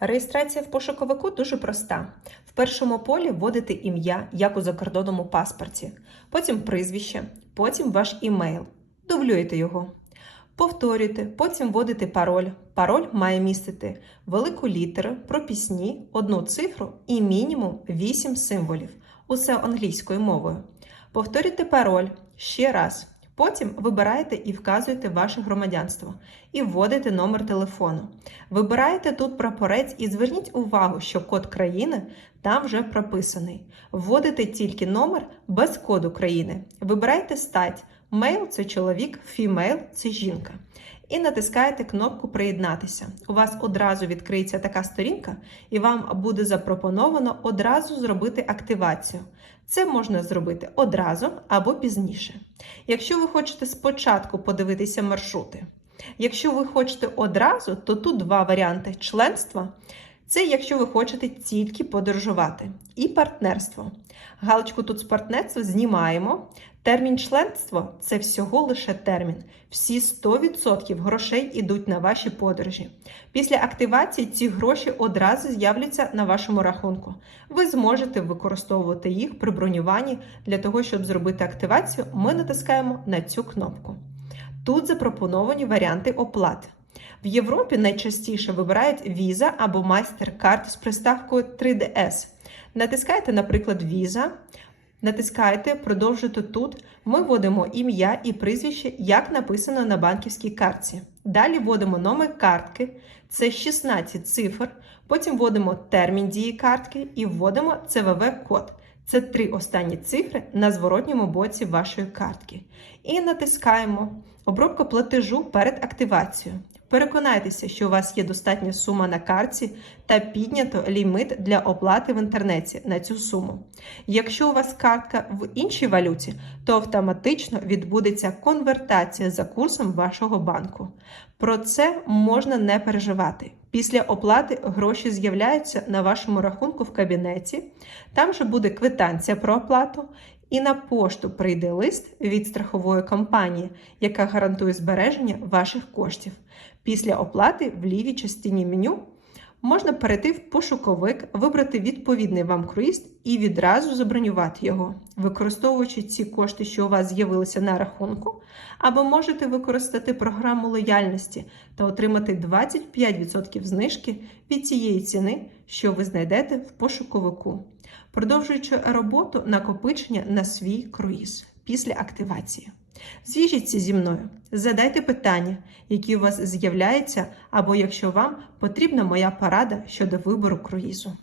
Реєстрація в пошуковику дуже проста. В першому полі вводите ім'я, як у закордонному паспорті, потім прізвище, потім ваш імейл. Дублюєте його. Повторюйте, потім вводите пароль. Пароль має містити велику літеру, прописні, одну цифру і мінімум 8 символів. Усе англійською мовою. Повторюйте пароль ще раз. Потім вибираєте і вказуєте ваше громадянство і вводите номер телефону. Вибираєте тут прапорець і зверніть увагу, що код країни там вже прописаний. Вводите тільки номер без коду країни. Вибирайте стать. Мейл це чоловік, фімейл це жінка. І натискаєте кнопку Приєднатися. У вас одразу відкриється така сторінка, і вам буде запропоновано одразу зробити активацію. Це можна зробити одразу або пізніше. Якщо ви хочете спочатку подивитися маршрути, якщо ви хочете одразу, то тут два варіанти: членства. Це якщо ви хочете тільки подорожувати, і партнерство. Галочку тут з партнерства знімаємо. Термін членство це всього лише термін. Всі 100% грошей йдуть на ваші подорожі. Після активації ці гроші одразу з'являться на вашому рахунку. Ви зможете використовувати їх при бронюванні для того, щоб зробити активацію. Ми натискаємо на цю кнопку. Тут запропоновані варіанти оплати. В Європі найчастіше вибирають Visa або MasterCard з приставкою 3DS. Натискаєте, наприклад, Visa, натискаєте Продовжити тут. Ми вводимо ім'я і прізвище, як написано на банківській картці. Далі вводимо номер картки, це 16 цифр. Потім вводимо термін дії картки і вводимо ЦВВ-код. Це три останні цифри на зворотньому боці вашої картки. І натискаємо обробка платежу перед активацією. Переконайтеся, що у вас є достатня сума на картці та піднято лімит для оплати в інтернеті на цю суму. Якщо у вас картка в іншій валюті, то автоматично відбудеться конвертація за курсом вашого банку. Про це можна не переживати. Після оплати гроші з'являються на вашому рахунку в кабінеті, там же буде квитанція про оплату. І на пошту прийде лист від страхової компанії, яка гарантує збереження ваших коштів. Після оплати в лівій частині меню можна перейти в пошуковик, вибрати відповідний вам круїз і відразу забронювати його, використовуючи ці кошти, що у вас з'явилися на рахунку, або можете використати програму лояльності та отримати 25% знижки від цієї ціни, що ви знайдете в пошуковику, продовжуючи роботу накопичення на свій круїз після активації. Зв'яжіться зі мною, задайте питання, які у вас з'являються, або якщо вам потрібна моя порада щодо вибору круїзу.